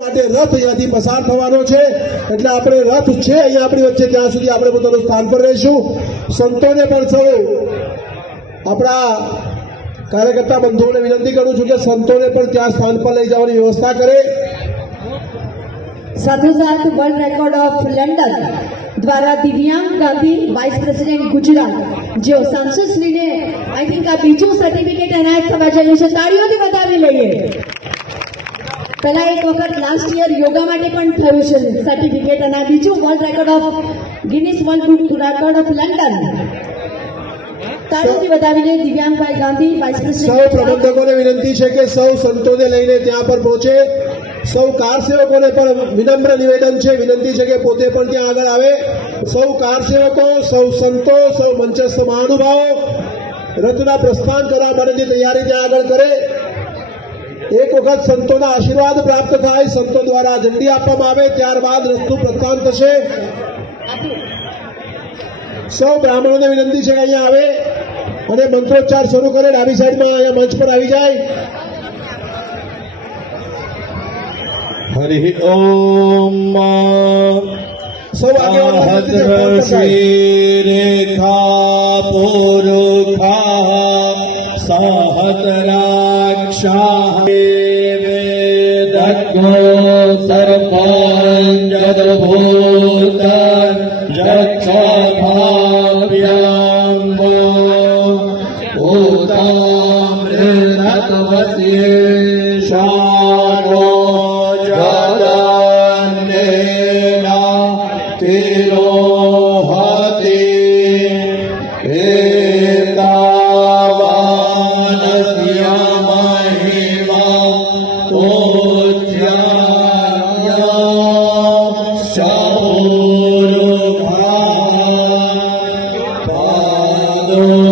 માટે રથ અહીંયાથી પસાર થવાનો છે એટલે આપણે રથ છે અહીંયા આપણી વચ્ચે ત્યાં સુધી આપણે પોતાનું સ્થાન પર રહીશું. સંતોને પણ સૌ આપણા કાર્યકર્તા બંધુઓને વિનંતી કરું છું કે સંતોને પણ ત્યાં સ્થાન પર લઈ જવાની વ્યવસ્થા કરે. સાથોસાથ વર્લ્ડ રેકોર્ડ ઓફ લંડન દ્વારા દિવ્યાંગ ગાંધી વાઇસ પ્રેસિડેન્ટ ગુજરાત જેઓ સાંસદશ્રીને આઈ થિંક આ બીજું સર્ટિફિકેટ એનાયત થવા જયું છે. તાળીઓથી વધાવી લઈએ. પહેલા એક વખત લાસ્ટ યર યોગા માટે પણ થયું છે સર્ટિફિકેટ અને આ બીજું world record of Guinness world book record of London. તાળીઓથી વધાવીને દિવ્યાંગભાઈ ગાંધી વાઇસ સૌ પ્રેસિડેન્ટ પ્રબંધકોને વિનંતી છે કે સૌ સંતોને લઈને ત્યાં પર પહોંચે. સૌ કાર સેવકોને પણ વિનમ્ર નિવેદન છે, વિનંતી છે કે પોતે પણ ત્યાં આગળ આવે. સૌ કાર સેવકો, સૌ સંતો, સૌ મંચસ્થ મહાનુભાવો રથના પ્રસ્થાન કરવા માટેની તૈયારી ત્યાં આગળ કરે. એક વખત સંતોના આશીર્વાદ પ્રાપ્ત થાય, સંતો દ્વારા ઝંડી આપવામાં આવે, ત્યારબાદ રથનું પ્રસ્થાન થશે. સૌ બ્રાહ્મણોને વિનંતી છે કે અહીંયા આવે અને મંત્રોચ્ચાર શરૂ કરે. ડાબી સાઈડમાં અહીંયા મંચ પર આવી જાય. હરિ ઓમ સૌ આગળ શ્રી રેખા પુરુષા સહસ્રાક્ષા વેદજ્ઞો સર્પંચદભૂત જક્ષભાવ્યાંબો ભૂતામૃતવસ્યેષાનો જગન્નેના તિરોહતિ એતાવાનસ્ય મહિમા તોજ્યાય શૌરુભા પાદો